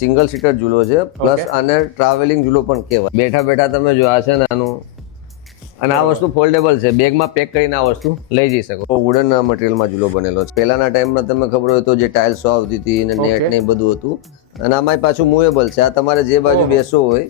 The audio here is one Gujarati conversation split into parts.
સિંગલ સીટર ઝૂલો છે પ્લસ આને ટ્રાવેલિંગ ઝૂલો પણ કહેવાય. બેઠા બેઠા તમે જો આ છે ને આનું, અને આ વસ્તુ ફોલ્ડેબલ છે, બેગમાં પેક કરીને આ વસ્તુ લઈ જઈ શકો. વુડન મટીરિયલમાં ઝૂલો બનેલો છે. પહેલાના ટાઈમમાં તમે ખબર હોય તો જે ટાઇલ્સો આવતી હતી ને નેટ ને બધું હતું, અને આમાં પાછું મૂવેબલ છે. આ તમારે જે બાજુ બેસવો હોય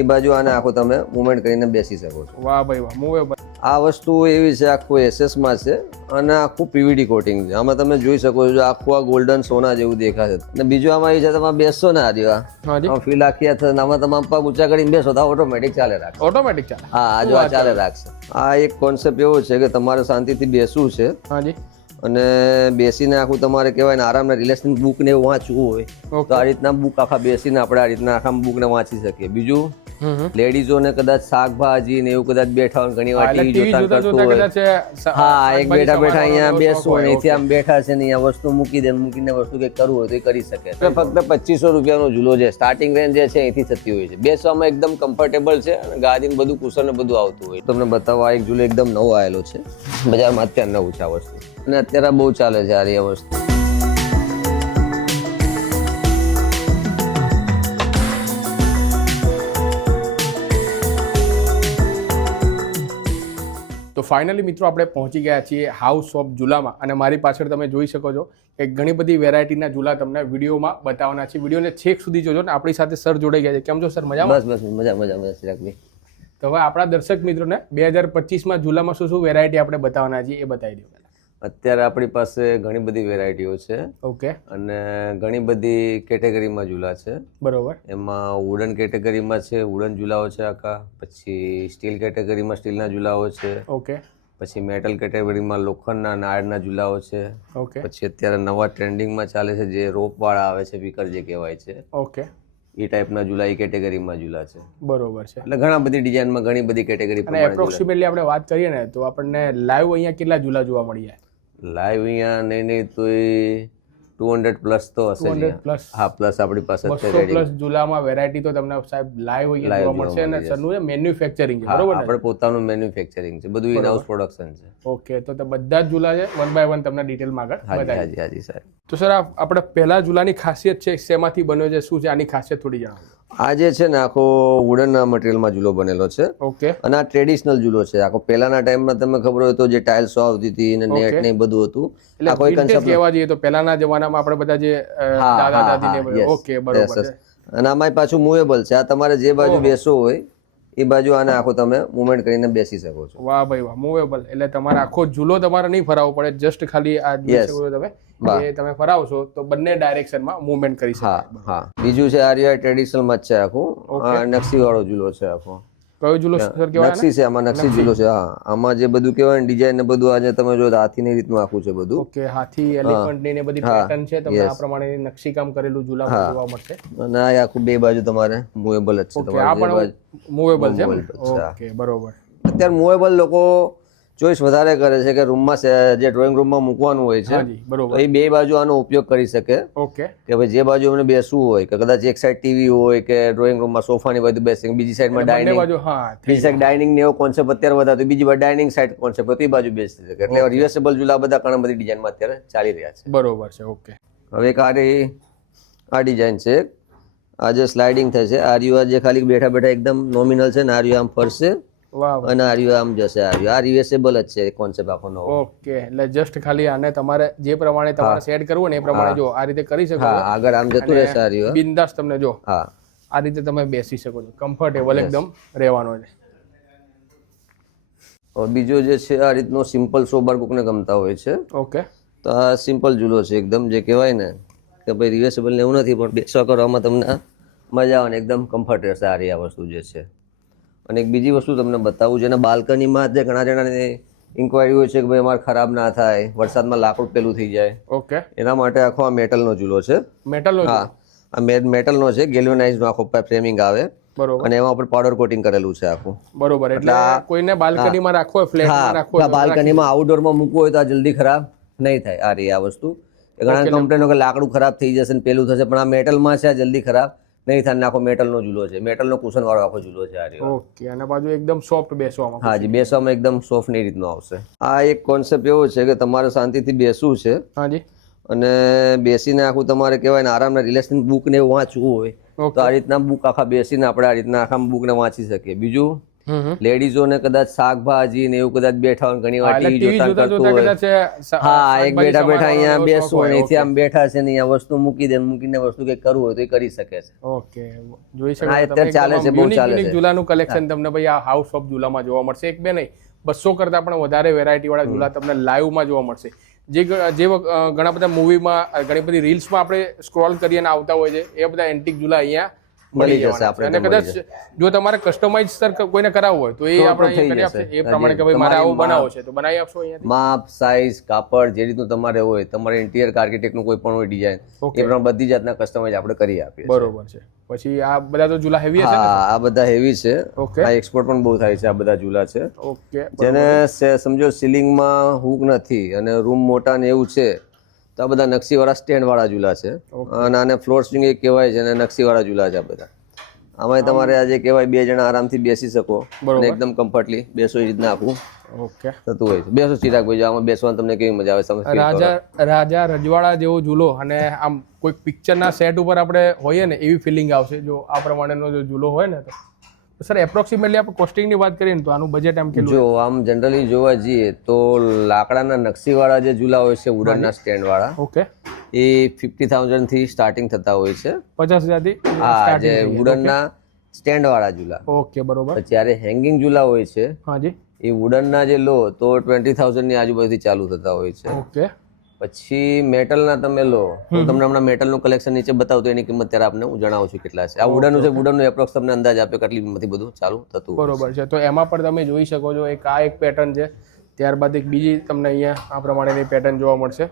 એ બાજુ આને આખો તમે મુવમેન્ટ કરીને બેસી શકો છો. વાહ ભાઈ વાહ, મૂવેબલ. આ વસ્તુ એવી છે, આખું એસએસમાં છે અને આખું પીવીડી કોટિંગ છે. આમાં તમે જોઈ શકો છો આખું આ ગોલ્ડન સોના જેવું દેખાશે. અને બીજું આમાં એ છે, તમે બેસશો ને આ ફીલ આખી આમાં તમામ પગ ઊંચા કરીને બેસો તો ઓટોમેટિક ચાલે રાખશે. ઓટોમેટિક ચાલે? હા, આ જો આ ચાલે રાખશે. આ એક કોન્સેપ્ટ એવો છે કે તમારે શાંતિથી બેસવું છે. હાજી. અને બેસીને આખું તમારે કહેવાય ને આરામના રિલેશન બુક ને એવું વાંચવું હોય તો આ રીતના બુક આખા બેસીને આપણે આ રીતના આખા બુક ને વાંચી શકીએ. બીજું લેડીઝોને કદાચ શાકભાજી ને એવું કદાચ બેઠા હોય, ઘણી વાર ટીવી જોતા કરતું હોય, હા, એક બેઠા બેઠા અહીંયા બેસવું હોય, અહીંથી આમ બેઠા છે ને અહીંયા વસ્તુ મૂકી દે, મૂકીને વસ્તુ કંઈક કરવું હોય તો એ કરી શકે. ફક્ત 2500 રૂપિયાનો ઝૂલો છે. સ્ટાર્ટિંગ રેન્જ જે છે અહીંથી થતી હોય છે. બેસવામાં એકદમ કમ્ફર્ટેબલ છે અને ગાદીને બધું કુશન ને બધું આવતું હોય. તમને બતાવવા એક ઝૂલો એકદમ નવો આવેલો છે બજારમાં, અત્યારે નવું છે આ વસ્તુ, અને અત્યારે બહુ ચાલે છે આ વસ્તુ. તો ફાઇનલી મિત્રો આપણે પહોંચી ગયા છીએ હાઉસ ઓફ ઝૂલામાં, અને મારી પાછળ તમે જોઈ શકો છો કે ઘણી બધી વેરાયટીના ઝૂલા તમને વિડીયોમાં બતાવવાના છે. વિડીયોને છેક સુધી જોજો ને. આપણી સાથે સર જોડાઈ ગયા છે. કેમ છો સર? મજામાં? બસ મજા ચિરાગભાઈ. તો હવે આપણા દર્શક મિત્રોને 2025માં ઝૂલામાં શું શું વેરાયટી આપણે બતાવવાના છીએ એ બતાવી દો. અત્યારે આપણી પાસે ઘણી બધી વેરાયટીઓ છે. ઓકે. અને ઘણી બધી કેટેગરીમાં ઝૂલા છે. બરોબર. એમાં વુડન કેટેગરીમાં છે, વુડન ઝૂલાઓ છે આખા. પછી સ્ટીલ કેટેગરીમાં સ્ટીલના ઝૂલાઓ છે. ઓકે. પછી મેટલ કેટેગરીમાં લોખંડના નાળના ઝૂલાઓ છે. ઓકે. પછી અત્યારે નવા ટ્રેન્ડિંગમાં ચાલે છે જે રોપ વાળા આવે છે, પીકર જે કહેવાય છે. ઓકે. એ ટાઈપના ઝૂલા એ કેટેગરીમાં ઝૂલા છે. બરોબર છે. એટલે ઘણા બધી ડિઝાઇનમાં ઘણી બધી કેટેગરી અને એપ્રોક્સિમેટલી આપણે વાત કરીએ ને તો આપણને લાઈવ અહીંયા કેટલા ઝૂલા જોવા મળી જાય? લાઈવ અહીંયા નહીં તો એ 200 પ્લસ તો હશે. 200 પ્લસ? હા, પ્લસ આપણી પાસે 200 પ્લસ ઝૂલામાં વેરાયટી તો તમને સાહેબ લાઈવ અહીંયા જોવા મળશે. અને સરનું મેન્યુફેક્ચરિંગ છે, બરોબર ને? આપણે પોતાનું મેન્યુફેક્ચરિંગ છે, બધું ઇન હાઉસ પ્રોડક્શન છે. ઓકે. તો બધા જ ઝૂલા છે, વન બાય વન તમને ડિટેલમાં આગળ બતાવી. હાજી સાહેબ. તો સર આપણે પહેલા ઝૂલાની ખાસિયત છે, શેમાંથી બન્યો છે, શું છે આની ખાસિયત થોડી જણાવો. આ જે છે ને આખો વુડન મટીરિયલમાં ઝૂલો બનેલો છે. ઓકે. અને આ ટ્રેડિશનલ ઝૂલો છે આખો. પહેલાના ટાઈમમાં તમે ખબર હોય તો જે ટાઇલ્સો આવતી હતી ને નેટ ને બધું હતું, એટલે કોઈ કન્સેપ્ટ કહેવા જઈએ તો પહેલાના જમાનામાં આપણે બધા જે દાદા દાદી ને. ઓકે, બરોબર છે. અને આમાં પાછું મૂવેબલ છે. આ તમારે જે બાજુ બેસવું હોય એ બાજુ આને આખો તમે મુવમેન્ટ કરીને બેસી શકો છો. વાહ ભાઈ વાહ, મૂવેબલ. એટલે તમારે આખો ઝૂલો તમારે નહીં ફરાવવો પડે, જસ્ટ ખાલી આ તમે ફરાવશો તો બંને ડાયરેક્શનમાં મૂવમેન્ટ કરી શકો. હા. બીજું છે આ ટ્રેડિશનલમાં જ છે આખું, નકશી વાળો ઝૂલો છે આખો. કયો ઝૂલો સર કહેવાય? નકશી છે, આમાં નકશી ઝૂલો છે. હા, આમાં જે બધું કહેવાય ને ડિઝાઇન ને બધું આજે તમે જો હાથીની રીતનું આખું છે બધું. ઓકે. હાથી, એલિફન્ટ ની બધી પેટર્ન છે, તમને આ પ્રમાણે નકશી કામ કરેલું ઝૂલામાં જોવા મળશે. અને આ આખું બે બાજુ તમારે મૂવેબલ જ છે. આ પણ મૂવેબલ છે. ઓકે, બરોબર. અત્યારે મૂવેબલ લોકો ચોઈસ વધારે કરે છે કે રૂમમાં જે ડ્રોઈંગ રૂમમાં મૂકવાનું હોય છે તો એ બે બાજુ આનો ઉપયોગ કરી શકે. ઓકે. કે ભાઈ જે બાજુ એમને બેસવું હોય, કે કદાચ એક સાઈડ ટીવી હોય કે ડ્રોઈંગ રૂમમાં સોફાની બાજુ બેસી, બીજી સાઈડમાં ડાઇનિંગ, બીજી સાઈડ ડાઇનિંગ ને એવો કોન્સેપ્ટ અત્યારે વધારે, બીજી બાજુ ડાઇનિંગ સાઈડ કોન્સેપ્ટ એ બાજુ બેસી શકે. એટલે રિવર્સેબલ ઝૂલા બધા ઘણા બધી ડિઝાઇનમાં અત્યારે ચાલી રહ્યા છે. બરોબર છે. ઓકે. હવે એક આ ડિઝાઇન છે, આ જે સ્લાઇડિંગ થશે, આ રહ્યું જે ખાલી બેઠા બેઠા એકદમ નોમિનલ છે ને, આ રહ્યું આમ ફરશે અને આ રહ્યું આમ જશે. આ રિવર્સેબલ જ છે કોન્સેપ્ટ આખો નવો. ઓકે. એટલે જસ્ટ ખાલી આને તમારે જે પ્રમાણે તમારે સેટ કરવું ને એ પ્રમાણે જો આ રીતે કરી શકો. હા, આગળ આમ જતું રહેશે આ રહ્યું. બિંદાસ તમને જો હા આ રીતે તમે બેસી શકો છો, કમ્ફર્ટેબલ એકદમ રહેવાનો છે. બીજો જે છે આ રીતનો સિમ્પલ સોબર કોકને ગમતા હોય છે. ઓકે. તો આ સિમ્પલ ઝૂલો છે એકદમ, જે કહેવાય ને કે ભાઈ રિવર્સેબલ ને એવું નથી, પણ બેસવા કરવામાં તમને મજા આવે ને એકદમ કમ્ફર્ટ રહેશે આ રહી આ વસ્તુ જે છે. અને એક બીજી વસ્તુ તમને બતાવું છે, બાલ્કનીમાં જે ઘણા જણાને ઇન્ક્વાયરી હોય છે કે ભાઈ અમારે ખરાબ ના થાય, વરસાદમાં લાકડું પેલું થઈ જાય. ઓકે. એના માટે આખો આ મેટલનો ઝૂલો છે. મેટલનો? હા, આ મેટલનો છે, ગેલ્વેનાઇઝનો આખો ફ્રેમિંગ આવે. બરોબર. અને એમાં ઉપર પાવડર કોટિંગ કરેલું છે આખું. બરોબર. એટલે કોઈને બાલ્કનીમાં રાખવો હોય, ફ્લેટમાં રાખવો હોય, બાલ્કનીમાં આઉટડોરમાં મૂકવું હોય તો આ જલ્દી ખરાબ નહીં થાય. આ રહી આ વસ્તુ. ઘણા કમ્પ્લેન કે લાકડું ખરાબ થઈ જશે ને પેલું થશે, પણ આ મેટલમાં છે, આ જલ્દી ખરાબ નહીં થાય. આખો મેટલનો ઝૂલો છે, મેટલનો કુશન વાળો આખો ઝૂલો છે આ રહ્યો. ઓકે. અને બાજુ એકદમ સોફ્ટ બેસવામાં. હાજી, બેસવામાં એકદમ સોફ્ટ ની રીતનો આવશે. આ એક કોન્સેપ્ટ એવો છે કે તમારે શાંતિથી બેસવું છે. હાજી. અને બેસીને આખું તમારે કહેવાય ને આરામના રિલેશન બુક ને એવું વાંચવું હોય તો આ રીતના બુક આખા બેસીને આપણે આ રીતના આખા બુક ને વાંચી શકીએ. બીજું લેડીઝોને કદાચ શાકભાજી ને એવું કદાચ બેઠા હોય ઘણી વાર ટીવી જોતા કરતું હોય, હા એક બેઠા બેઠા અહીંયા બેસવું હોય અહીંથી આમ બેઠા છે ને અહીંયા વસ્તુ મૂકી દે, મૂકીને વસ્તુ કઈ કરવું હોય તો એ કરી શકે છે. ઓકે, જોઈ શકો અત્યારે ચાલે છે, બહુ ચાલે છે. ઝૂલાનું કલેક્શન તમને ભાઈ આ હાઉસ ઓફ ઝૂલામાં જોવા મળશે. એક બે નહીં 200 કરતા પણ વધારે વેરાયટી વાળા ઝૂલા તમને લાઈવમાં જોવા મળશે. જે ઘણા બધા મૂવીમાં ઘણી બધી રીલ્સમાં આપણે સ્ક્રોલ કરીને આવતા હોય છે એ બધા એન્ટિક ઝૂલા અહીંયા મળી જશે આપણે. અને કદાચ જો તમારે કસ્ટમાઇઝ સર કોઈને કરાવવું હોય તો એ આપણે કરી આપશે એ પ્રમાણે કે ભાઈ મારે આવું બનાવો છે તો બનાવી આપશો અહીંયા. માપ, સાઈઝ, કાપડ જે રીતનું તમારે હોય, તમારે ઇન્ટિરિયર આર્કિટેક્ટ નું કોઈ પણ હોય ડિઝાઇન એ પ્રમાણે બધી જાતના કસ્ટમાઇઝ આપણે કરી આપીએ. બરોબર છે. પછી આ બધા તો ઝૂલા હેવી હશે ને? હા, આ બધા હેવી છે. આ એક્સપોર્ટ પણ બહુ થાય છે. આ બધા ઝૂલા છે જેને સમજો સીલિંગમાં હુક નથી અને રૂમ મોટા ને એવું છે તો આ બધા નકશીવાળા સ્ટેન્ડ વાળા ઝૂલા છે. અને આને ફ્લોર સ્વિંગ એ કહેવાય છે અને નકશીવાળા ઝૂલા છે આ બધા. આમાં તમારે આજે કહેવાય 2 જણા આરામથી બેસી શકો અને એકદમ કમ્ફર્ટલી બેસો એ રીતના આખું થતું હોય છે. બેસો ચિરાગ ભાઈ, આમાં બેસવાની તમને કેવી મજા આવે? રાજા રજવાડા જેવો ઝૂલો અને આમ કોઈ પિક્ચરના સેટ ઉપર આપણે હોઈએ ને એવી ફિલિંગ આવશે જો આ પ્રમાણેનો જો ઝૂલો હોય ને તો. સર એપ્રોક્સિમેટલી આપણે કોસ્ટિંગની વાત કરીએ ને તો આનું બજેટ આમ કેટલું? જો આમ જનરલી જોવા જઈએ તો લાકડાના નકશીવાળા જે ઝૂલા હોય છે વુડનના સ્ટેન્ડ વાળા, ઓકે, એ 50,000 થી સ્ટાર્ટિંગ થતા હોય છે. 50,000 થી? હા, જે વુડનના સ્ટેન્ડ વાળા ઝૂલા. ઓકે, બરોબર. જ્યારે હેંગિંગ ઝૂલા હોય છે, હાજી, એ વુડનના જે લો તો 20,000 ની આજુબાજુથી ચાલુ થતા હોય છે. ઓકે. પછી મેટલના તમે લો તો તમને હમણાં મેટલનું કલેક્શન નીચે બતાવું તો એની કિંમત ત્યારે આપને હું જણાવું છું કેટલા છે. આ વુડનનું છે, વુડનનું એપ્રોક્સ તમને અંદાજ આપે કેટલી કિંમતથી બધું ચાલુ થતું. બરોબર છે. તો એમાં પણ તમે જોઈ શકો છો એક આ એક પેટર્ન છે, ત્યારબાદ એક બીજી તમને અહીંયા આ પ્રમાણેની પેટર્ન જોવા મળશે.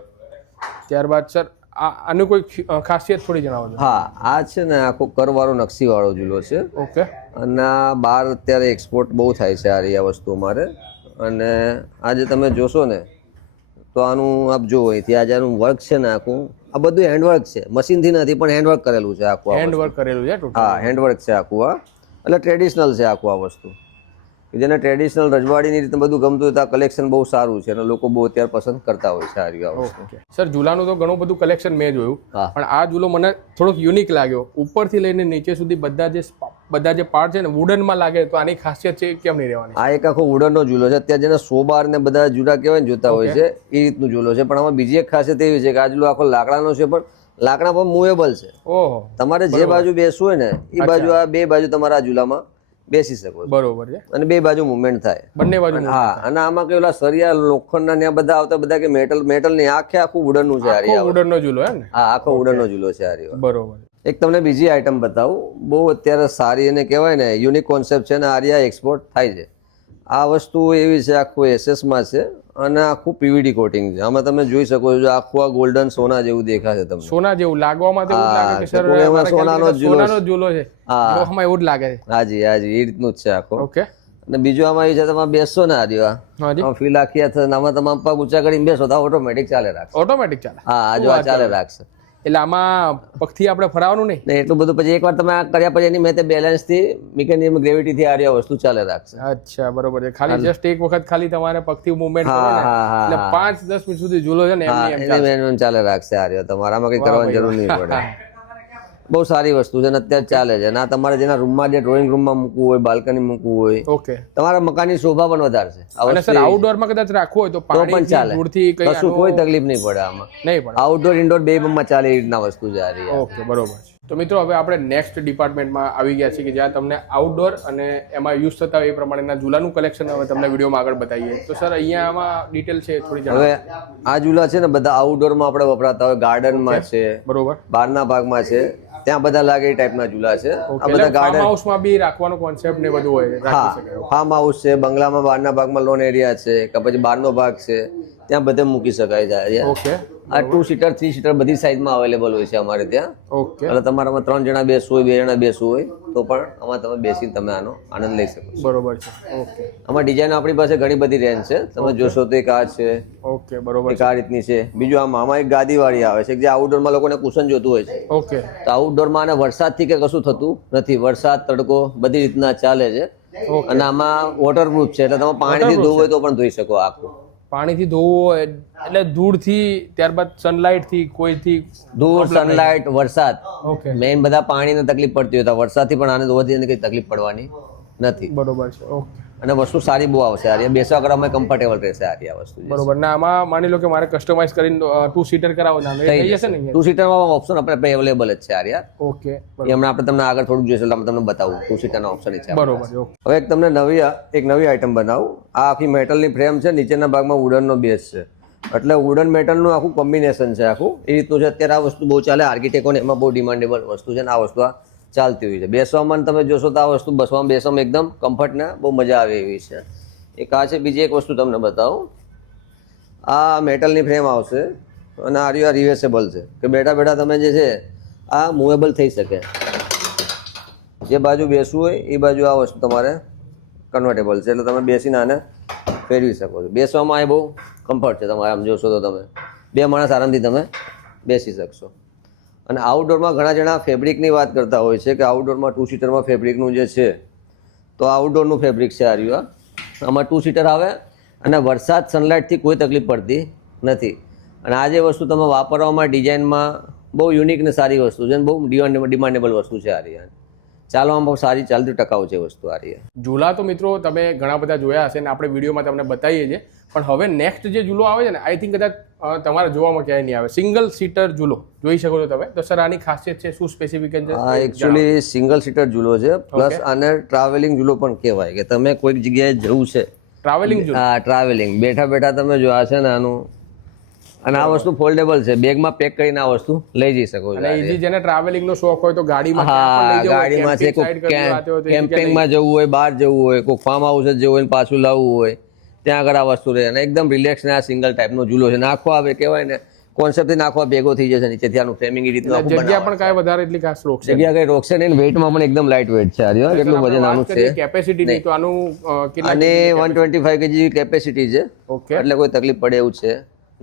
ત્યારબાદ સર આનું કોઈ ખાસિયત થોડી જણાવજો. હા, આ છે ને આખો કરવાળો નકશીવાળો ઝૂલો છે. ઓકે. અને બહાર અત્યારે એક્સપોર્ટ બહુ થાય છે આ વસ્તુ અમારે. અને આજે તમે જોશો ને તો આનું આપ જુઓ અહીંથી આજે આનું વર્ક છે ને આખું આ બધું હેન્ડવર્ક છે, મશીનથી નથી પણ હેન્ડવર્ક કરેલું છે આખું. હેન્ડવર્ક કરેલું છે? હા, હેન્ડવર્ક છે આખું. આ એટલે ટ્રેડિશનલ છે આખું આ વસ્તુ. જેને ટ્રેડિશનલ રજવાડીની રીતે બધું ગમતું હોય તો આ કલેક્શન બહુ સારું છે અને લોકો બહુ અત્યારે પસંદ કરતા હોય છે આ વસ્તુ. સર ઝૂલાનું તો ઘણું બધું કલેક્શન મેં જોયું, પણ આ ઝૂલો મને થોડોક યુનિક લાગ્યો. ઉપરથી લઈને નીચે સુધી બધા જે પાર્ટ છે ને વુડનમાં લાગે તો આની ખાસિયત છે કેમ નહીં રહેવાની? આ એક આખો વુડનનો ઝૂલો છે. અત્યારે જેને સોબાર ને બધા ઝૂલા કહેવાય જોતા હોય છે એ રીતનું ઝૂલો છે. પણ આમાં બીજી એક ખાસિયત એવી છે કે આ ઝૂલો આખો લાકડાનો છે પણ લાકડા પણ મૂવેબલ છે. ઓહો, તમારે જે બાજુ બેસવું હોય ને એ બાજુ આ બે બાજુ તમારા ઝૂલામાં બેસી શકો. બરોબર છે. અને બે બાજુ મુવમેન્ટ થાય, બંને બાજુ. હા, અને આમાં કે ઓલા સરિયા લોખંડના ને બધા આવતા બધા કે મેટલ ની આખું વુડનનું છે. વુડનનો ઝૂલો હે ને? હા, આખો વુડનનો ઝૂલો છે આ. બરોબર. એક તમને બીજી આઈટમ બતાવું, બહુ અત્યારે સારી એને કહેવાય ને યુનિક કોન્સેપ્ટ છે ને આરિયા એક્સપોર્ટ થાય છે. આ વસ્તુ એવી છે આખું એસએસમાં છે અને આખું પીવીડી કોટિંગ છે. આમાં તમે જોઈ શકો છો આખું આ ગોલ્ડન સોના જેવું દેખાશે તમને. સોના જેવું લાગવામાં તો એવું લાગે કે સર સોનાનો ઝૂલો છે. હા, એમાં એવું જ લાગે છે. હાજી હાજી, એ રીતનું જ છે આખો. ઓકે. અને બીજું આમાં એ છે તમે બેસશો ને આ ફીલ આખી આમાં તમે પગ ઊંચા કરીને બેસો તો ઓટોમેટિક ચાલે રાખશે. ઓટોમેટિક ચાલે? હા, જો આ ચાલે રાખશે. એટલે આમાં પગથી આપણે ફરાવાનું નહીં ને એટલું બધું. પછી એકવાર તમે આ કર્યા પછી એની મેં બેલેન્સ થી મિકેનિઝમ ગ્રેવિટી થી આ વસ્તુ ચાલે રાખશે. અચ્છા, બરોબર છે. ખાલી જસ્ટ એક વખત ખાલી તમારે પગથી મૂવમેન્ટ એટલે 5-10 મિનિટ સુધી ઝૂલો છે ને એમ ચાલે રાખશે આ તમારામાં કઈ કરવાની જરૂર નહીં પડે. બહુ સારી વસ્તુ છે ને અત્યારે ચાલે છે. ના તમારે જેના રૂમમાં જે ડ્રોઈંગ રૂમમાં મૂકવું હોય, બાલ્કની મૂકવું હોય, ઓકે, તમારા મકાનની શોભા પણ વધારશે. અને સર આઉટડોરમાં કદાચ રાખવું હોય તો પાણી ચાલે, દૂરથી કશું કોઈ તકલીફ નહીં પડે આમાં. નહીં પડે. આઉટડોર ઇન્ડોર બે માં ચાલે એ રીતના વસ્તુ છે આ. ઓકે, બરોબર છે. તો મિત્રો હવે આપણે નેક્સ્ટ ડિપાર્ટમેન્ટમાં આવી ગયા છીએ કે જ્યાં તમને આઉટડોર અને એમાં યુઝ થતા હોય એ પ્રમાણેના ઝૂલાનું કલેક્શન હવે તમને વિડીયોમાં આગળ બતાવીએ. તો સર અહીંયા આમાં ડિટેલ છે થોડી જણાવો. હવે આ ઝૂલા છે ને બધા આઉટડોરમાં આપણે વપરાતા હોય, ગાર્ડનમાં છે, બરોબર, બહારના ભાગમાં છે, ત્યાં બધા લાગે એ ટાઈપના ઝૂલા છે. આ બધા ગાર્ડન હાઉસમાં બી રાખવાનો કોન્સેપ્ટ ને બધું હોય, રાખી શકાય. ફાર્મ હાઉસ છે, બંગલામાં બહારના ભાગમાં લોન એરિયા છે કે પછી બહારનો ભાગ છે ત્યાં બધે મૂકી શકાય છે. ઓકે. આ 2 સીટર 3 સીટર બધી સાઈઝમાં અવેલેબલ હોય છે અમારે ત્યાં. ઓકે. એટલે તમારામાં 3 જણા બેસવું હોય, 2 જણા બેસવું હોય તો પણ આમાં તમે બેસીને તમે આનો આનંદ લઈ શકો છો. બરોબર છે. ઓકે. આમાં ડિઝાઇન આપણી પાસે ઘણી બધી રેન્જ છે. તમે જોશો તો એક આ છે. ઓકે, બરોબર. એક આ રીતની છે. બીજું આમાં એક ગાદી વાળી આવે છે જે આઉટડોરમાં લોકોને કુશન જોતું હોય છે. ઓકે. તો આઉટડોરમાં આને વરસાદથી કે કશું થતું નથી. વરસાદ, તડકો બધી રીતના ચાલે છે. અને આમાં વોટરપ્રૂફ છે એટલે તમે પાણીથી ધોવું હોય તો પણ ધોઈ શકો આખું. પાણીથી ધોવું હોય એટલે ધૂળથી, ત્યારબાદ સનલાઇટથી, કોઈથી ધૂળ, સનલાઇટ, વરસાદ, ઓકે મેઇન બધા પાણીની તકલીફ પડતી હોય તો વરસાદથી પણ આને ધોવાથી કઈ તકલીફ પડવાની નથી. બરોબર છે. ઓકે અને વસ્તુ સારી બહુ આવશે આ બેસવા કરવામાં કમ્ફર્ટેબલ રહેશે આ વસ્તુ. બરોબર. ના આમાં માની લો કે મારે કસ્ટમાઇઝ કરીને 2 સીટર કરાવો ના થઈ જશે ને? 2 સીટરમાં ઓપ્શન આપણે અવેલેબલ જ છે આ. ઓકે એ હમણાં આપણે તમને આગળ થોડુંક જોઈશું એટલે તમને બતાવું 2 સીટરના ઓપ્શન છે. બરોબર. હવે એક તમને નવી આઈટમ બનાવું. આ આખી મેટલની ફ્રેમ છે, નીચેના ભાગમાં વુડનનો બેઝ છે, એટલે વુડન મેટલનું આખું કોમ્બિનેશન છે આખું. એ રીતનું છે. અત્યારે આ વસ્તુ બહુ ચાલે, આર્કિટેક્ટોને એમાં બહુ ડિમાન્ડેબલ વસ્તુ છે ને આ વસ્તુ ચાલતી હોય છે. બેસવામાં તમે જોશો તો આ વસ્તુ બેસવામાં એકદમ કમ્ફર્ટ ને બહુ મજા આવે એવી છે. એક આ છે. બીજી એક વસ્તુ તમને બતાવું. આ મેટલની ફ્રેમ આવશે અને આ રિવેર્સેબલ છે કે બેઠા બેઠા તમે જે છે આ મૂવેબલ થઈ શકે. જે બાજુ બેસવું હોય એ બાજુ આ વસ્તુ તમારે કન્વર્ટેબલ છે, એટલે તમે બેસીને આને ફેરવી શકો છો. બેસવામાં એ બહુ કમ્ફર્ટ છે. તમારે આમ જોશો તો તમે 2 માણસ આરામથી તમે બેસી શકશો. અને આઉટડોરમાં ઘણા જણા ફેબ્રિકની વાત કરતા હોય છે કે આઉટડોરમાં 2 સીટરમાં ફેબ્રિકનું જે છે, તો આઉટડોરનું ફેબ્રિક છે આ. આમાં 2 સીટર આવે અને વરસાદ, સનલાઇટથી કોઈ તકલીફ પડતી નથી. અને આ જે વસ્તુ તમે વાપરવામાં ડિઝાઇનમાં બહુ યુનિક ને સારી વસ્તુ છે, બહુ ડિમાન્ડેબલ વસ્તુ છે આ. ચાલવામાં બહુ સારી ચાલતી ટકાઉ છે વસ્તુ આ. ઝૂલા તો મિત્રો તમે ઘણા બધા જોયા હશે ને આપણે વિડીયોમાં તમને બતાવીએ છીએ, પણ હવે નેક્સ્ટ જે ઝૂલો આવે છે ને આઈ થિંક કદાચ તમારે જોવામાં ક્યાંય નહીં આવે. સિંગલ સીટર ઝૂલો જોઈ શકો છો તમે. તો સર આની ખાસિયત છે શું, સ્પેસિફિકેશન છે? આ એકચ્યુઅલી સિંગલ સીટર ઝૂલો છે, પ્લસ આને ટ્રાવેલિંગ ઝૂલો પણ કહેવાય કે તમે કોઈક જગ્યાએ જવું છે. ટ્રાવેલિંગ ઝૂલો? હા, ટ્રાવેલિંગ. બેઠા બેઠા તમે જો આ છે ને આનું, અને આ વસ્તુ ફોલ્ડેબલ છે, બેગમાં પેક કરીને આ વસ્તુ લઈ જઈ શકો છો. અને ઈઝી જેને ટ્રાવેલિંગ નો શોખ હોય તો ગાડીમાં ગાડીમાં છે, કેમ્પિંગમાં જવું હોય, બહાર જવું હોય, કોઈ ફાર્મ હાઉસ જ જવું હોય પાછું લાવવું હોય ત્યાં આગળ આ વસ્તુ રહે. અને એકદમ રિલેક્સ ને આ સિંગલ ટાઈપનો ઝૂલો છે. નાખો આવે કહેવાય ને કોન્સેપ્ટથી નાખવા ભેગો થઈ જશે નીચેથી. આનું ફ્રેમિંગ એ રીતનું જગ્યા પણ કાંઈ વધારે એટલી ખાસ રોકશે, જગ્યા કઈ રોકશે નહીં. વેઇટમાં પણ એકદમ લાઇટ વેઇટ છે આ. કેટલું વજન આનું છે? કેપેસિટી નહીં તો આનું કેટલા? અને 125 kg કેપેસિટી છે. ઓકે, એટલે કોઈ તકલીફ પડે એવું છે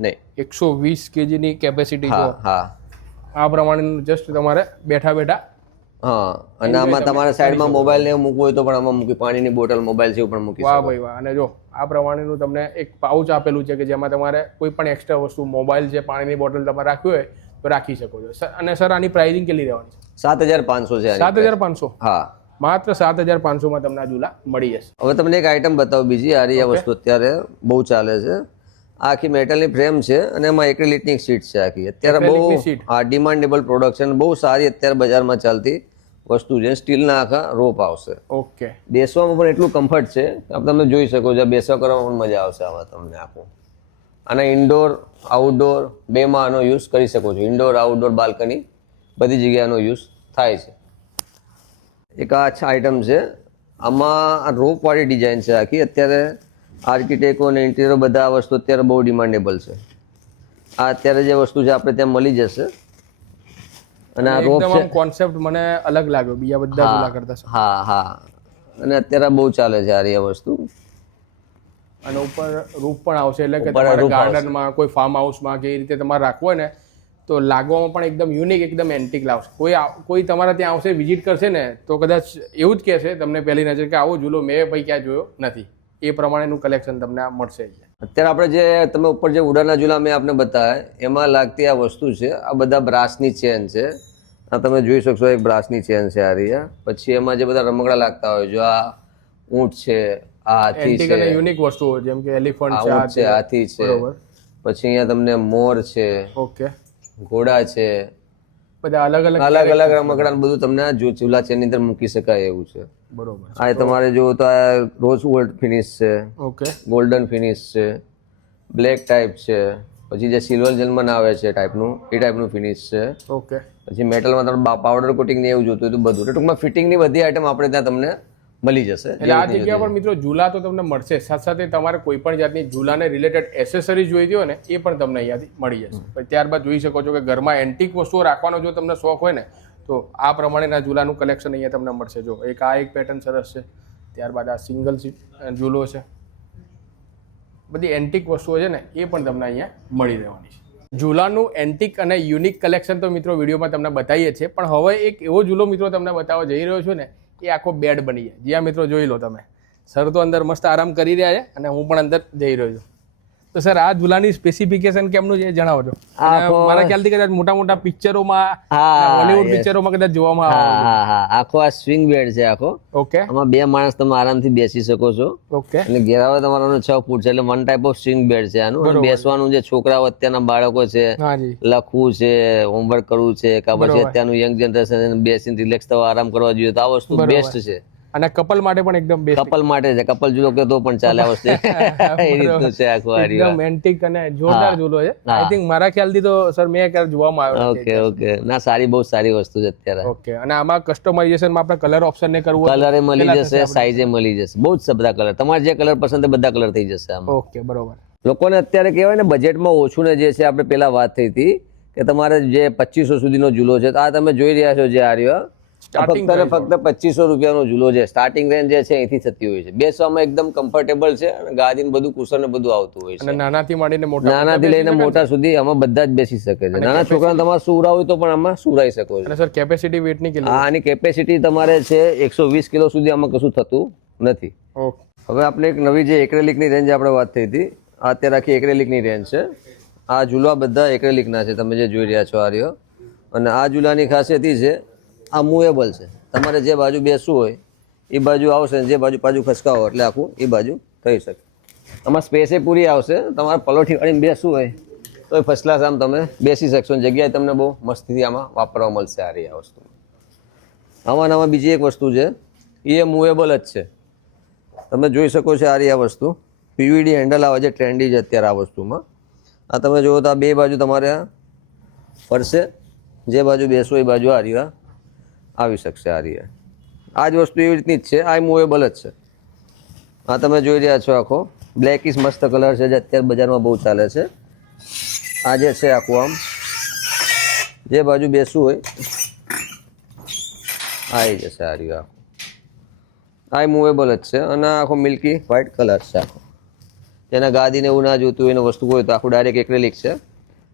નહીં. 120 kg ની કેપેસિટી છે. હા, આ પ્રમાણેનું જસ્ટ તમારે બેઠા બેઠા. હા, અને આમાં તમારે સાઈડમાં મોબાઈલ ને મૂકવું હોય તો પણ આમાં મૂકી, પાણીની બોટલ, મોબાઈલ છે પણ મૂકી શકો. વાહ ભાઈ વાહ. અને જો આ પ્રમાણેનું તમને એક પાઉચ આપેલું છે કે જેમાં તમારે કોઈ પણ એક્સ્ટ્રા વસ્તુ, મોબાઈલ છે, પાણીની બોટલ તમારે રાખવી હોય તો રાખી શકો છો. અને સર આની પ્રાઇસિંગ કેટલી રહેવાની છે? 7500 છે. 7500? હા, માત્ર 7500 માં તમને આ ઝૂલા મળી જશે. હવે તમને એક આઈટમ બતાવું બીજી. આ વસ્તુ અત્યારે બહુ ચાલે છે. આખી મેટલની ફ્રેમ છે અને એમાં એક્રિલિકની સીટ છે આખી. અત્યારે બહુ ડિમાન્ડેબલ પ્રોડક્ટ છે, બહુ સારી અત્યારે બજારમાં ચાલતી વસ્તુ છે. સ્ટીલના આખા રોપ આવશે. ઓકે, બેસવામાં પણ એટલું કમ્ફર્ટ છે, તમે જોઈ શકો છો. બેસવા કરવામાં પણ મજા આવશે આમાં તમને આખું. અને ઇન્ડોર આઉટડોર બેમાં આનો યુઝ કરી શકો છો. ઇન્ડોર આઉટડોર બાલ્કની બધી જગ્યાનો યુઝ થાય છે. એક આ આઈટમ છે. આમાં રોપવાળી ડિઝાઇન છે આખી. અત્યારે આર્કિટેક્ટો અને ઇન્ટિરિયર બધા આ વસ્તુ અત્યારે બહુ ડિમાન્ડેબલ છે. આ અત્યારે જે વસ્તુ છે આપણે ત્યાં મળી જશે. અને આ રોપ છે, કોન્સેપ્ટ મને અલગ લાગ્યો બીજા બધા ઝૂલા કરતા. હા, અને અત્યારે બહુ ચાલે છે આ વસ્તુ. અને ઉપર રૂફ પણ આવશે, એટલે કે તમારે ગાર્ડનમાં, કોઈ ફાર્મ હાઉસમાં કે એ રીતે તમારે રાખવું હોય ને તો લાગવામાં પણ એકદમ યુનિક, એકદમ એન્ટિક લાવશે. કોઈ તમારા ત્યાં આવશે, વિઝિટ કરશે ને તો કદાચ એવું જ કહેશે તમને પહેલી નજર કે આવો ઝૂલો મેં ભાઈ ક્યાં જોયો નથી. એ પ્રમાણેનું કલેક્શન તમને મળશે. અત્યારે આપણે જે તમે ઉપર જે ઉડાના ઝૂલા મેં આપને બતાવ્યા એમાં લાગતી આ વસ્તુ છે. આ બધા બ્રાસની ચેન છે. આ તમે જોઈ શકશો, એક બ્રાસની ચેન છે આ. પછી એમાં જે બધા રમકડા લાગતા હોય, જો આ ઊંટ છે, આ હાથી છે, યુનિક વસ્તુઓ જેમ કે એલિફન્ટ છે, હાથી છે, પછી અહીંયા તમને મોર છે, ઓકે, ઘોડા છે, બધા અલગ અલગ રમકડા બધું તમને ઝૂલા ચેન ની અંદર મૂકી શકાય એવું છે. બરોબર. આ તમારે જો તો આ રોઝ ગોલ્ડ ફિનિશ છે, ઓકે, ગોલ્ડન ફિનિશ છે, બ્લેક ટાઈપ છે, પછી જે સિલ્વર જર્મન આવે છે ટાઈપનું, એ ટાઈપનું ફિનિશ છે. ઓકે, પછી મેટલમાં તમે પાવડર કોટિંગ ને એવું જોતું હતું બધું. ટૂંકમાં ફિટિંગની બધી આઈટમ આપણે ત્યાં તમને મળી જશે. એટલે આ જગ્યા પર મિત્રો ઝૂલા તો તમને મળશે, સાથે સાથે તમારે કોઈ પણ જાતની ઝૂલાને રિલેટેડ એસેસરીઝ જોઈતી હોય ને એ પણ તમને અહીંયાથી મળી જશે. ત્યારબાદ જોઈ શકો છો કે ઘરમાં એન્ટિક વસ્તુઓ રાખવાનો જો તમને શોખ હોય ને તો આ પ્રમાણેના ઝૂલાનું કલેક્શન અહીંયા તમને મળશે. જો એક પેટર્ન સરસ છે, ત્યારબાદ આ સિંગલ સીટ ઝૂલો છે, બધી એન્ટિક વસ્તુઓ છે ને એ પણ તમને અહીંયા મળી રહેવાની છે. ઝૂલાનું એન્ટિક અને યુનિક કલેક્શન તો મિત્રો વિડીયોમાં તમને બતાવીએ છીએ, પણ હવે એક એવો ઝૂલો મિત્રો તમને બતાવવા જઈ રહ્યો છું ને એ આખો બેડ બની જાય. જ્યાં મિત્રો જોઈ લો તમે, સર તો અંદર મસ્ત આરામ કરી રહ્યા છે અને હું પણ અંદર જઈ રહ્યો છું. તો તો સર આ ઝૂલાની સ્પેસિફિકેશન કેમનું છે જણાવજો. મારા ખ્યાલથી કદાચ મોટા મોટા પિક્ચરોમાં, હોલીવુડ પિક્ચરોમાં કદાચ જોવામાં આવે. હા હા, આખો આ સ્વિંગ બેડ છે આખો. ઓકે. આમાં 2 માણસ તમે આરામથી બેસી શકો છો. ઓકે. અને ઘેરાવો તમારો 6 ફૂટ છે, એટલે one type of swing bed છે આનું. અને બેસવાનું જે છોકરાઓ અત્યારના બાળકો છે, લખવું છે, હોમવર્ક કરવું છે, કે પછી અત્યારનું યંગ જનરેશન બેસીને રિલેક્સ થવા આરામ કરવા જોઈએ તો આ વસ્તુ બેસ્ટ છે. અને કપલ માટે પણ એકદમ બેસ્ટ. કપલ માટે છે, કપલ ઝૂલો કે તો પણ ચાલે આ વસ્તુ. એ રીતનું છે આખું આ એકદમ એન્ટિક અને જોરદાર ઝૂલો છે. આઈ થિંક મારા ખ્યાલથી તો સર મેં ક્યારે જોવામાં આવ્યો. ઓકે ઓકે, ના સારી, બહુ સારી વસ્તુ છે અત્યારે. ઓકે. અને આમાં કસ્ટમાઇઝેશનમાં આપણે કલર ઓપ્શન ને કરવું, કલર મળી જશે, સાઈઝે મળી જશે, બહુ જ બધા કલર, તમારે જે કલર પસંદ છે બધા કલર થઈ જશે આમાં. ઓકે, બરોબર. લોકોને અત્યારે કહેવાય ને બજેટમાં ઓછું ને જે છે, આપણે પેલા વાત થઈ હતી કે તમારે જે 2500 સુધીનો ઝૂલો છે, આ તમે જોઈ રહ્યા છો જે આ રહ્યો, ફક્ત 2500 રૂપિયાનો ઝૂલો છે. સ્ટાર્ટિંગ રેન્જ જે છે અહીંથી થતી હોય છે. બેસવામાં એકદમ કમ્ફર્ટેબલ છે અને ગાદીને બધું કુશન ને બધું આવતું હોય છે. અને નાનાથી માંડીને મોટા, નાનાથી લઈને મોટા સુધી આમાં બધા જ બેસી શકે છે. નાના છોકરાને તમારે સુવડાવવું હોય તો પણ આમાં સુવડાવી શકો છો. અને સર કેપેસિટી વેટની કેટલી? આની કેપેસિટી તમારે છે 120 કિલો સુધી, આમાં કશું થતું નથી. ઓકે. હવે આપણે એક નવી જે એક્રેલિકની રેન્જ આપણે વાત થઈ હતી, અત્યારે આખી એક્રેલિકની રેન્જ છે. આ ઝૂલા બધા એક્રેલિકના છે, તમે જે જોઈ રહ્યા છો આ રહ્યો. અને આ ઝૂલાની ખાસિયત એ છે, આ મૂવેબલ છે. તમારે જે બાજુ બેસવું હોય એ બાજુ આવશે, જે બાજુ ખસકાવો એટલે આખું એ બાજુ થઈ શકે. આમાં સ્પેસ એ પૂરી આવશે. તમારે પલોઠી વાળીને બેસવું હોય તો એ ફર્સ્ટ ક્લાસ આમ તમે બેસી શકશો. જગ્યાએ તમને બહુ મસ્તીથી આમાં વાપરવા મળશે આ રહી આ વસ્તુ. આમાં બીજી એક વસ્તુ છે, એ મૂવેબલ જ છે. તમે જોઈ શકો છો આ રહી આ વસ્તુ. પીવીડી હેન્ડલ આવે છે, ટ્રેન્ડી છે અત્યારે આ વસ્તુમાં. આ તમે જુઓ તો આ 2 બાજુ તમારે ફરશે, જે બાજુ બેસવો એ બાજુ આ રહ્યા આવી શકશે. આ રહી આ જ વસ્તુ એવી રીતની જ છે, આ મૂવેબલ જ છે. આ તમે જોઈ રહ્યા છો આખો બ્લેકિશ મસ્ત કલર છે, જે અત્યારે બજારમાં બહુ ચાલે છે. આ જે છે આખું આમ જે બાજુ બેસવું હોય આવી જશે. આ રહ્યું આખું, આ મૂવેબલ જ છે. અને આખો મિલ્કી વ્હાઇટ કલર છે આખો. જેના ગાદીને એવું ના જોતું હોય એને વસ્તુ હોય તો આખું ડાયરેક્ટ એક્રેલિક છે.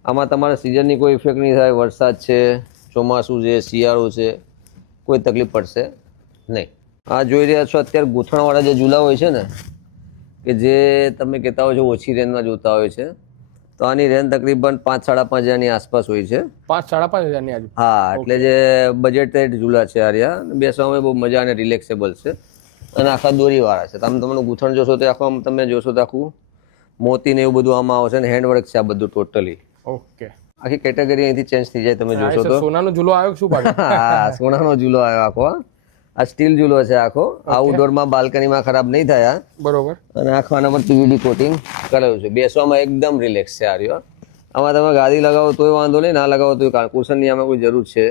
આમાં તમારે સિઝનની કોઈ ઇફેક્ટ નહીં થાય. વરસાદ છે, ચોમાસું છે, શિયાળો છે, કોઈ તકલીફ પડશે નહીં. આ જોઈ રહ્યા છો અત્યારે ગૂંથણવાળા જે ઝૂલા હોય છે ને, કે જે તમે કહેતા હોય છો ઓછી રેન્જમાં જોતા હોય છે, તો આની રેન્જ તકરીબન 5-5.5 હજારની આસપાસ હોય છે. 5-5.5 હજારની આજુ? હા, એટલે જે બજેટ રેટ ઝૂલા છે આ રહ્યા. બેસવામાં બહુ મજા અને રિલેક્સેબલ છે. અને આખા દોરીવાળા છે. તમે તમારું ગૂંથણ જોશો તો આખું તમે જોશો તો આખું મોતી ને એવું બધું આમાં આવશે. ને હેન્ડવર્ક છે આ બધું ટોટલી. ઓકે. આખી કેટેગરી અહીંથી ચેન્જ થઈ જાય. તમે જોશો તો સોનાનો ઝૂલો આવ્યો શું પાછો? હા, સોનાનો ઝૂલો આવ્યો આખો. આ સ્ટીલ ઝૂલો છે આખો. આઉટડોરમાં બાલ્કનીમાં ખરાબ નહીં થયા. બરોબર. અને આખો આના પર પીવીડી કોટિંગ કરેલું છે. બેસવામાં એકદમ રિલેક્સ છે આ રહ્યો. આમાં તમે ગાદી લગાવો તોય વાંધો નહીં, ના લગાવો તોય કુશનની આમાં કોઈ જરૂર છે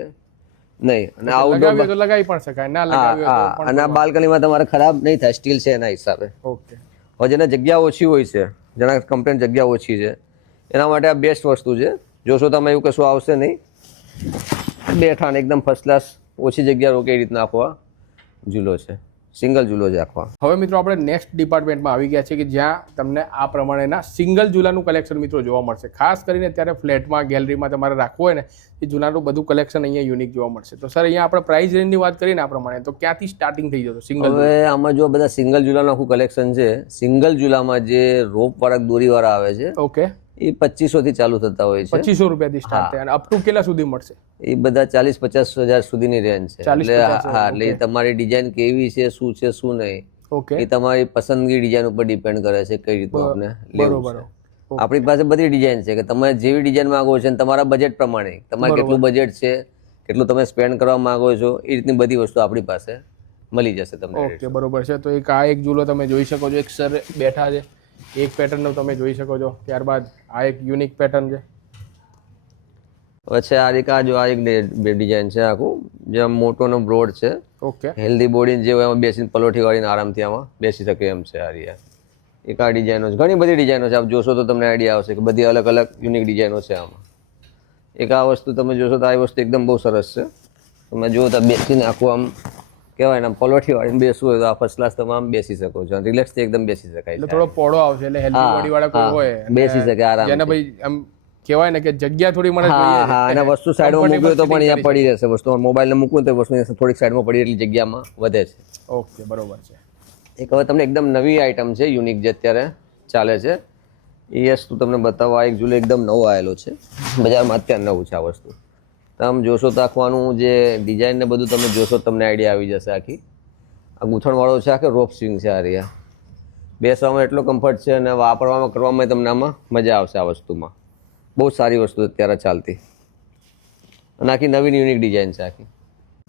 નહીં. અને આઉટડોર લગાવી પણ શકાય, ના લગાવી હોય તો અને આ બાલ્કનીમાં તમારે ખરાબ નહીં થાય. સ્ટીલ છે એના હિસાબે. ઓકે. હવે જેને જગ્યા ઓછી હોય છે, જેના કમ્પ્લેન જગ્યા ઓછી છે, એના માટે આ બેસ્ટ વસ્તુ છે. જોશો તમે એવું કશું આવશે નહીં. બેઠાને એકદમ ફર્સ્ટ ક્લાસ, ઓછી જગ્યા રોકે એ રીતના આખો આ ઝૂલો છે. સિંગલ ઝૂલો છે આખો. હવે મિત્રો આપણે નેક્સ્ટ ડિપાર્ટમેન્ટમાં આવી ગયા છે કે જ્યાં તમને આ પ્રમાણેના સિંગલ ઝૂલાનું કલેક્શન મિત્રો જોવા મળશે. ખાસ કરીને અત્યારે ફ્લેટમાં, ગેલેરીમાં તમારે રાખવું હોય ને એ ઝૂલાનું બધું કલેક્શન અહીંયા યુનિક જોવા મળશે. તો સર અહીંયા આપણે પ્રાઇસ રેન્જની વાત કરીએ ને આ પ્રમાણે, તો ક્યાંથી સ્ટાર્ટિંગ થઈ જશે સિંગલ? હવે આમાં જો બધા સિંગલ ઝૂલાનું આખું કલેક્શન છે. સિંગલ ઝૂલામાં જે રોપવાળા દોરીવાળા આવે છે, ઓકે, એ 2500 થી ચાલુ થતા હોય છે. 2500 રૂપિયાથી સ્ટાર્ટ થાય. અને અપ ટુ કેટલા સુધી મળશે? એ બધા 40-50 હજાર સુધીની રેન્જ છે. એટલે હા, એટલે તમારી ડિઝાઇન કેવી છે, શું છે, શું નહીં, ઓકે, એ તમારી પસંદગી ડિઝાઇન ઉપર ડિપેન્ડ કરે છે કઈ રીતનું આપણે લેવું છે. આપણી પાસે બધી ડિઝાઇન છે કે તમે જેવી ડિઝાઇન માંગો છો, તમારા બજેટ પ્રમાણે, તમારે કેટલું બજેટ છે, કેટલું તમે સ્પેન્ડ કરવા માંગો છો, એ રીતની બધી વસ્તુ આપણી પાસે મળી જશે તમને. ઓકે, બરોબર છે. તો એક આ એક ઝૂલો તમે જોઈ શકો છો, એક સર બેઠા છે, એક પેટર્નનો તમે જોઈ શકો છો. ત્યારબાદ આ એક યુનિક પેટર્ન છે. પછી આ એક ડિઝાઇન છે આખું, જે મોટોનો બ્રોડ છે. ઓકે. હેલ્ધી બોડી જે હોય એમાં બેસીને પલોઠી વાળીને આરામથી આમાં બેસી શકે એમ છે. આ રહ્યા એક આ ડિઝાઇનો છે. ઘણી બધી ડિઝાઇનો છે. આપ જોશો તો તમને આઈડિયા આવશે કે બધી અલગ અલગ યુનિક ડિઝાઇનો છે આમાં. એક આ વસ્તુ તમે જોશો તો આ વસ્તુ એકદમ બહુ સરસ છે. તમે જુઓ તો બેસીને આખું આમ કહેવાય ને, આમ પલોઠી વાળીને બેસવું હોય તો આ ફર્સ્ટ ક્લાસ તમે આમ બેસી શકો છો. રિલેક્સથી એકદમ બેસી શકાય. એટલે થોડો પોળો આવશે, એટલે હેલ્ધી બોડી વાળા કોઈ હોય બેસી શકે આરામ. જેને ભાઈ આમ કહેવાય ને કે જગ્યા થોડી મને જોઈએ. હા, અને વસ્તુ સાઈડમાં મૂકવી તો પણ અહીંયા પડી રહેશે. વસ્તુ મોબાઈલને મૂકવું તો વસ્તુ થોડીક સાઈડમાં પડી એટલી જગ્યામાં વધે છે. ઓકે, બરોબર છે. એક હવે તમને એકદમ નવી આઈટમ છે, યુનિક, જે અત્યારે ચાલે છે. એ વસ્તુ તમને બતાવવા એક ઝૂલો એકદમ નવો આવેલો છે બજારમાં, અત્યારે નવું છે આ વસ્તુ. તમે જોશો તો આખવાનું જે ડિઝાઇન ને બધું તમે જોશો તમને આઈડિયા આવી જશે. આખી આ ગૂંથણવાળો છે, આખે રોપ સ્વિંગ છે. આ રહ્યા બેસવામાં એટલો કમ્ફર્ટ છે અને વાપરવામાં કરવામાં તમને આમાં મજા આવશે. આ વસ્તુમાં બહુ સારી વસ્તુ અત્યારે ચાલતી અને આખી નવી યુનિક ડિઝાઇન છે આખી.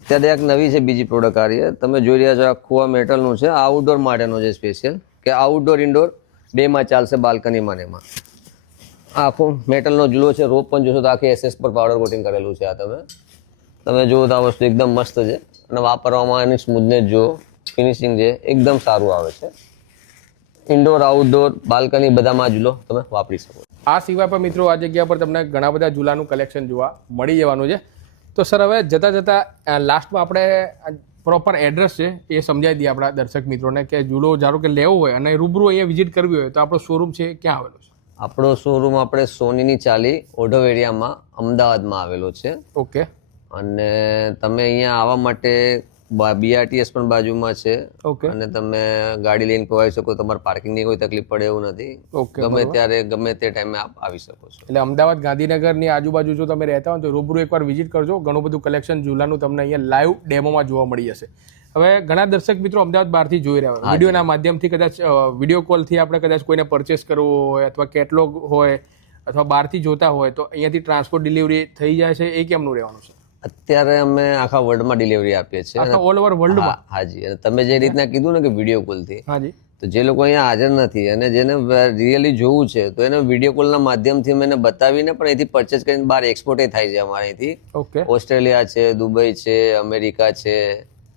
અત્યારે એક નવી છે બીજી પ્રોડક્ટ આ રહી તમે જોઈ રહ્યા છો. આખું આ મેટલનું છે, આઉટડોર માટેનો છે સ્પેશિયલ, કે આઉટડોર ઇન્ડોર બેમાં ચાલશે, બાલ્કનીમાં ને એમાં. આખો મેટલનો ઝૂલો છે. રોપ પણ જોશો તો આખી SS પર પાવડર કોટિંગ કરેલું છે. આ તમે જુઓ તો આ વસ્તુ એકદમ મસ્ત છે અને વાપરવામાં એની સ્મૂથનેસ જો ફિનિશિંગ છે એકદમ સારું આવે છે. ઇન્ડોર આઉટડોર બાલ્કની બધામાં ઝૂલો તમે વાપરી શકો. આ સિવાય પણ મિત્રો આ જગ્યા પર તમને ઘણા બધા ઝૂલાનું કલેક્શન જોવા મળી જવાનું છે. તો સર હવે જતાં લાસ્ટમાં આપણે પ્રોપર એડ્રેસ છે એ સમજાવી દઈએ આપણા દર્શક મિત્રોને, કે ઝૂલો ધારો કે લેવો હોય અને રૂબરૂ અહીંયા વિઝિટ કરવી હોય તો આપણો શોરૂમ છે ક્યાં આવેલો છે? આપણો શોરૂમ આપણે સોનીની ચાલી ઓઢવ એરિયામાં અમદાવાદમાં આવેલો છે. ઓકે. અને તમે અહીંયા આવવા માટે BRTS પણ બાજુમાં છે. ઓકે. અને તમે ગાડી લઈને પહોંચી શકો, તમારે પાર્કિંગની કોઈ તકલીફ પડે એવું નથી. ઓકે. ગમે ત્યારે ગમે તે ટાઈમે આપ આવી શકો છો. એટલે અમદાવાદ ગાંધીનગરની આજુબાજુ જો તમે રહેતા હોય તો રૂબરૂ એકવાર વિઝિટ કરજો. ઘણું બધું કલેક્શન ઝૂલાનું તમને અહીંયા લાઈવ ડેમોમાં જોવા મળી જશે. હવે ઘણા દર્શક મિત્રો અમદાવાદ બહારથી જોઈ રહ્યા હોય, વિડીયોના માધ્યમથી કદાચ વિડીયો કોલથી આપણે કદાચ કોઈને પરચેસ કરવો હોય અથવા કેટલોગ હોય અથવા બહારથી જોતા હોય તો અહીંયાથી ટ્રાન્સપોર્ટ ડિલિવરી થઈ જાય છે, એ કેમનું રહેવાનું છે? અત્યારે અમે આખા વર્લ્ડમાં ડિલિવરી આપીએ છીએ. આખા ઓલ ઓવર વર્લ્ડમાં? હાજી. અને તમે જે રીતના કીધું ને કે વિડીયો કોલથી, હાજી, તો જે લોકો અહીંયા હાજર નથી અને જેને રિયલી જોવું છે તો એને વિડીયો કોલના માધ્યમથી અમે એને બતાવીને પણ અહીંથી પરચેસ કરીને બહાર એક્સપોર્ટ થાય છે અમારે અહીંથી. ઓકે. ઓસ્ટ્રેલિયા છે, દુબઈ છે, અમેરિકા છે,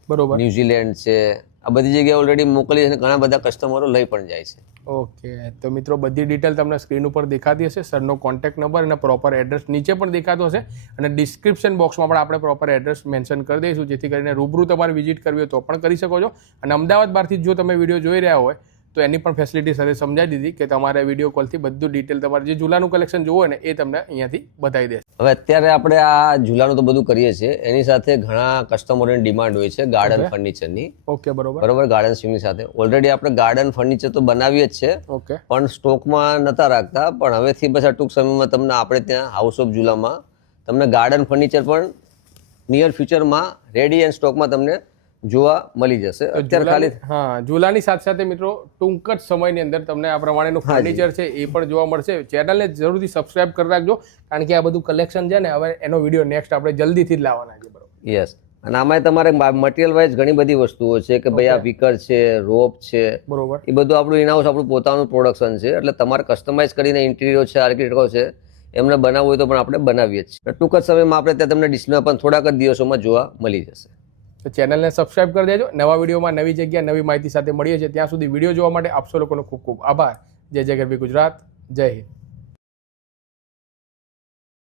બરોબર, ન્યુઝીલેન્ડ છે, આ બધી જગ્યાએ ઓલરેડી મોકલી છે અને ઘણા બધા કસ્ટમરો લઈ પણ જાય છે. ઓકે. તો મિત્રો બધી ડિટેલ તમને સ્ક્રીન ઉપર દેખાતી હશે. સરનો કોન્ટેક્ટ નંબર અને પ્રોપર એડ્રેસ નીચે પણ દેખાતો હશે અને ડિસ્ક્રિપ્શન બોક્સમાં પણ આપણે પ્રોપર એડ્રેસ મેન્શન કરી દઈશું, જેથી કરીને રૂબરૂ તમારે વિઝિટ કરવી હોય તો પણ કરી શકો છો. અને અમદાવાદ બહારથી જો તમે વિડીયો જોઈ રહ્યા હોય તો એની પણ ફેસિલિટી સાથે સમજાવી દીધી કે તમારે વિડીયો કોલથી બધું ડિટેલ તમારે જે ઝૂલાનું કલેક્શન જોવું હોય ને એ તમને અહીંયાથી બતાવી દેશે. હવે અત્યારે આપણે આ ઝૂલાનું તો બધું કરીએ છીએ, એની સાથે ઘણા કસ્ટમરોની ડિમાન્ડ હોય છે ગાર્ડન ફર્નિચરની. ઓકે, બરોબર. બરોબર. ગાર્ડન સ્વિંગની સાથે ઓલરેડી આપણે ગાર્ડન ફર્નિચર તો બનાવીએ જ છે. ઓકે. પણ સ્ટોકમાં નતા રાખતા, પણ હવેથી પછી ટૂંક સમયમાં તમને આપણે ત્યાં હાઉસ ઓફ ઝૂલામાં તમને ગાર્ડન ફર્નિચર પણ નિયર ફ્યુચરમાં રેડી એન્ડ સ્ટોકમાં તમને જોવા મળી જશે. અત્યારે ખાલી ઝૂલાની સાથે સાથે મિત્રો ટૂંક જ સમયની અંદર તમને આ પ્રમાણેનું ફર્નિચર છે એ પણ જોવા મળશે. ચેનલને જરૂરથી સબસ્ક્રાઇબ કરી રાખજો, કારણ કે આ બધું કલેક્શન છે ને હવે એનો વિડીયો નેક્સ્ટ આપણે જલ્દીથી જ લાવવાના છે. બરોબર. યસ. અને આમાં તમારે મટીરિયલ વાઇઝ ઘણી બધી વસ્તુઓ છે કે ભાઈ આ વિકર છે, રોપ છે, બરોબર, એ બધું આપણું ઇનહાઉસ આપણું પોતાનું પ્રોડક્શન છે. એટલે તમારે કસ્ટમાઇઝ કરીને ઇન્ટિરિયર છે, આર્કિટેક્ટો છે, એમને બનાવવું હોય તો પણ આપણે બનાવીએ જ છીએ. ટૂંક જ સમયમાં આપણે ત્યાં તમને ડિસ્પ્લે પણ થોડાક જ દિવસોમાં જોવા મળી જશે. તો ચેનલને સબસ્ક્રાઇબ કરી દેજો. નવા વિડીયોમાં નવી જગ્યા નવી માહિતી સાથે મળીએ છીએ. ત્યાં સુધી વિડીયો જોવા માટે આપશો લોકોનો ખૂબ ખૂબ આભાર. જય જય ગરબી ગુજરાત. જય હિન્દ.